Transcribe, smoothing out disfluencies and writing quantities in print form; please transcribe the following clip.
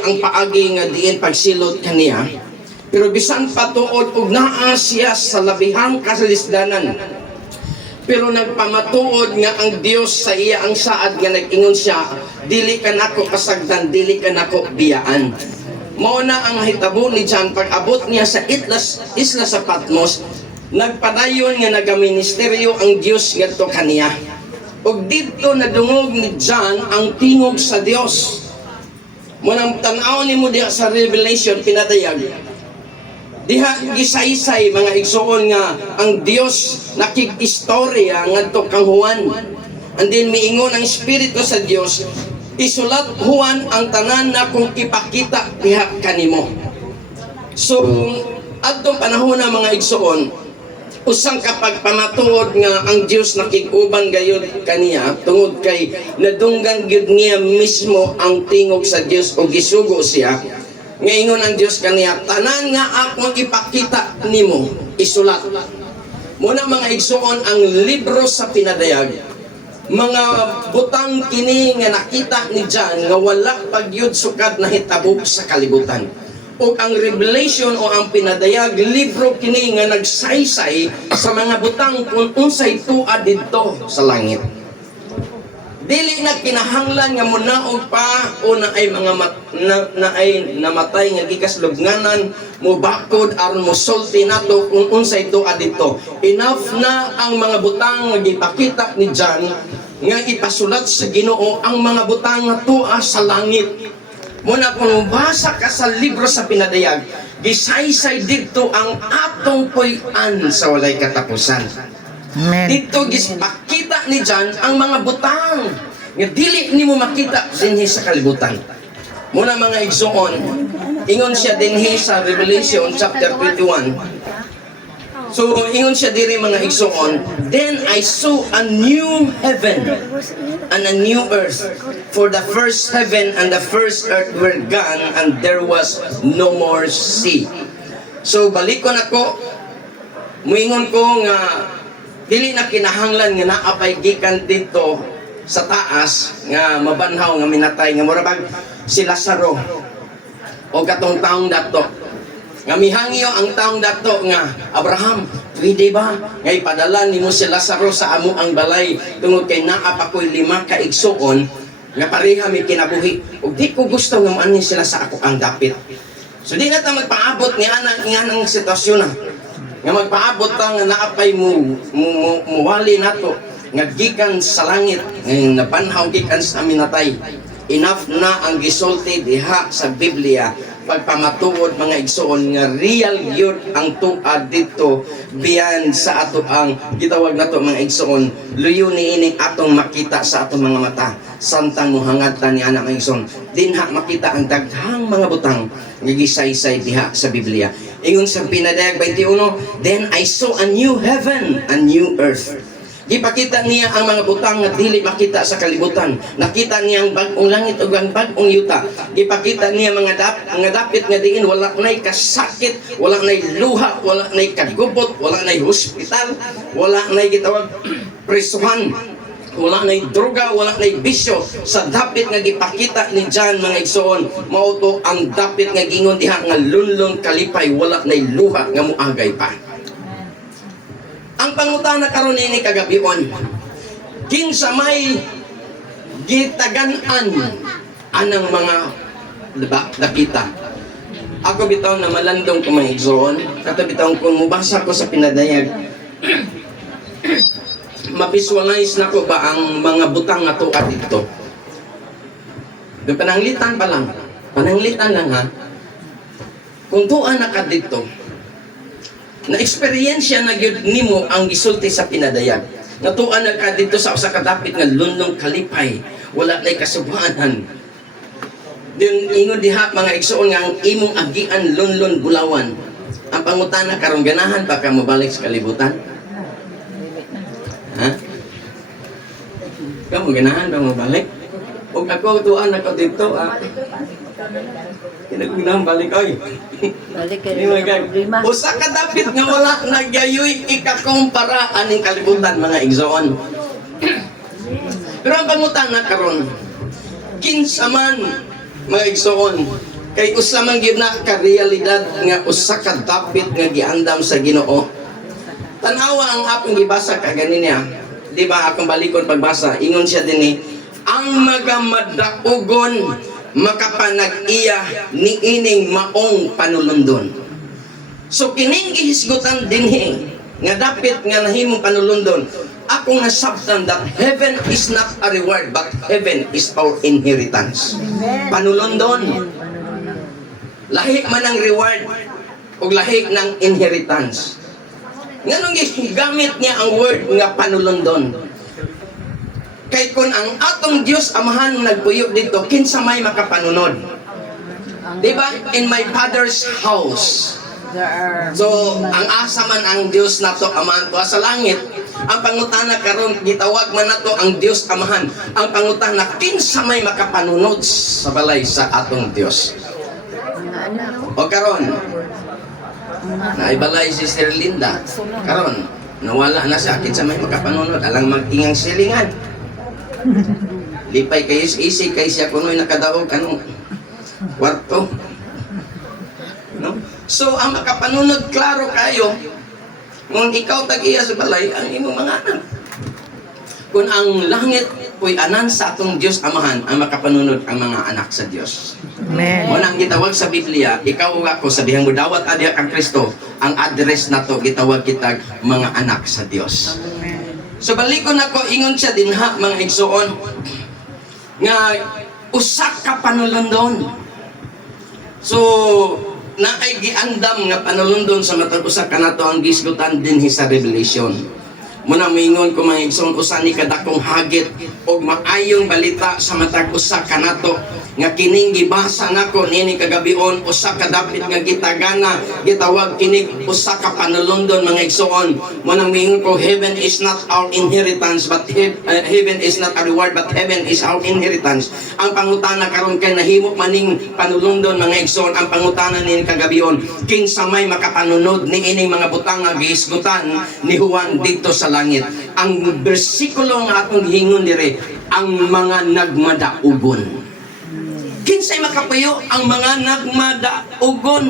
ang paagi nga diin pagsilot kaniya. Pero bisan patuod og naa siya sa labihang kasalisdanan. Pero nagpamatuod nga ang Dios sa iya ang saad nga nag-ingon siya, dili ka nako kasagdan, dili ka nako biyaan. Mao na ang hitabo ni John pag-abot niya sa isla sa Patmos, nagpadayon nga nagaministeryo ang Dios ngadto kaniya. Og didto nadungog ni John ang tingog sa Dios. Munang tan-aw nimo diha sa Revelation pinadayag. Diha gisaysay mga igsoon nga ang Dios nakig-istorya ngadto kang Juan. And then miingon ang Espiritu sa Dios, isulat Juan ang tanan na kung ipakita diha kanimo. So adtong panahon na mga igsoon, usang kapag pamatuod nga ang Dios nakig-uban gayud kaniya tungod kay nadunggan gyud niya mismo ang tingog sa Dios o gisugo siya. Ngayon ang Diyos kaniya, tanan nga akong ipakita nimo, isulat. Muna mga igsoon ang libro sa pinadayag. Mga butang kini nga nakita ni John nga wala pagyud sukad na hitabo sa kalibutan. O ang Revelation o ang pinadayag, libro kini nga nagsaysay sa mga butang kung unsay tua didto sa langit. Dili na kinahanglan nga munaog pa o na ay mga namatay nga gikas lubnganan mo bakod aron mo sulti nato kung unsay tuwa dito. Enough na ang mga butang nga gipakita ni John nga ipasulat sa Ginoo ang mga butang nga tuwa sa langit. Muna kung basa ka sa libro sa pinadayag, gisaysay dito ang atong puy-an sa walay katapusan. Amen. Dito gispakita ni John ang mga butang nga dili nimo makita dinhi sa kalibutan. Muna mga igsoon, ingon siya dinhi sa Revelation chapter 21. So ingon siya diri mga igsoon, then I saw a new heaven and a new earth, for the first heaven and the first earth were gone and there was no more sea. So balikon ako, muingon ko nga dili na kinahanglan nga naapay gikan dito sa taas nga mabanhaw nga minatay nga murabag si Lazaro o katong taong dato nga mihangyo ang taong dato nga Abraham, pwede ba nga ipadala nimo si Lazaro sa amo ang balay tungod kay naa pa ko'y 5 ka igsuon nga pareha mi kinabuhi ug di ko gusto nga maani sila sa ako ang dapit. So di na ta magpaabot ni anang sitwasyon na nga magpaabot ta nga naapay muwali nato nga gikan sa langit nga nabanhaw gikan sa minatay. Enough na ang gisulti diha sa Biblia pagpamatuod mga igsoon nga real yun ang tuad dito biyan sa ato ang gitawag nato mga igsoon luyo niining atong makita sa atong mga mata samtang muhangad ta ni anak mga igsoon dinha makita ang daghang mga butang nga gisaysay diha sa Biblia. Ingon sa pinadayag 21, then I saw a new heaven, a new earth. Gipakita niya ang mga butang nga dili makita sa kalibutan. Nakita niya ang bag-ong langit ug ang bag-ong yuta. Gipakita niya mga dapit nga diin wala nay kasakit, wala nay luha, wala nay kagubot, wala nay hospital, wala nay gitawag prisuhan, wala nay droga, wala nay bisyo. Sa dapit nga gipakita ni John mga igsoon, mao to ang dapit nga gingon diha nga lunlon kalipay, wala nay luha nga muagay pa. Ang pangutana karon ini kagabion, kinsa may gitagan-an anang mga nakita. Ako bitaw na malandong ko mga igsoon, kato bitaw kung mubasa ko sa pinadayag, mapisualize na ko ba ang mga butang nga tuwa dito. Pananglitan pa lang, pananglitan lang ha. Kung tuwa na ka dito, na-experiensya na gyud nimo ang gisulti sa pinadayag. Natuan na ka dito sa usa ka dapit nga lunlong kalipay, wala nay kasubanan. Din ingon diha mga igsoon nga ang imong agian lunlon bulawan. Ang pangutana karon ganahan pa ka mobalik sa kalibutan? Ha? Kamu ganahan ba mobalik? Ug ako tuan ako dito Kinagundang balik ay. Balik kayo sa problema. Usa ka dapit nga wala nagyayoy ikakumpara aning kalibutan mga igsoon. Pero ang pangutan na karon, kinsa man mga igsoon, kay usa man gyud na ka realidad nga usa ka dapit nga giandam sa Ginoo. Tanawa ang akong gibasa kagani niya. Di ba akong balikon pagbasa, ingon siya dinhi, ang magamadaugon makapanag-iya ni ining maong panulundon. So kining gihisgutan dinhi nga dapit nga nahimong panulundon, ako nga sabtan that heaven is not a reward but heaven is our inheritance. Panulundon, lahi man ang reward o lahi ng inheritance. Nganong gamit niya ang word nga panulundon? Kay kun ang atong Dios Amahan nagpuyo dito, kinsa may makapanunod? Diba? In my Father's house. There are So, ang asa man ang Dios nato Amahan tuwa sa langit, ang pangutana karon gitawag man nato ang Dios Amahan. Ang pangutana, kinsa may makapanunod sa balay sa atong Dios? mga anak. O karon, naibalay si Sister Linda. Karon, nawala na siya. Kinsa may makapanunod, alang mag-ingang silingan. Lipay kayo isig kay siya kuno'y nakadaog kanong kwarto. No? So, ang makapanunod, klaro kayo, kung ikaw tag-iya sa balay, ang imong mga anak. Kung ang langit po'y anan sa atong Diyos Amahan, ang makapanunod ang mga anak sa Diyos. Amen. Unang gitawag sa Biblia, ikaw ug ako, sabihang mo dawat adya kang Kristo, ang address na to, gitawag kitag mga anak sa Diyos. So balikon ako, ingon siya din ha, mga igsoon, nga usak ka panulundon. So, naay giandam nga panulundon sa matag usa kanato ang gisgutan dinhi sa Revelation. Muna mingon ko mga igsoon, usa ni kadakong hagit og maayong balita sa matag usa kanato nga kining gibasa nako nini kagabion, usa ka dapit nga gitagana, gitawag kining usa ka panulundon mga igsoon. Muna mingon ko, heaven is not our inheritance but heaven is not a reward but heaven is our inheritance. Ang pangutana karon kay nahimo maning panulundon mga igsoon, ang pangutana nini kagabion, kinsa may makapanunod ni ining mga butang nga gihisgutan ni Juan dito sa langit. Ang bersikulo nga atong hingon dire, ang mga nagmadaugon. Kinsay makapayo ang mga nagmadaugon?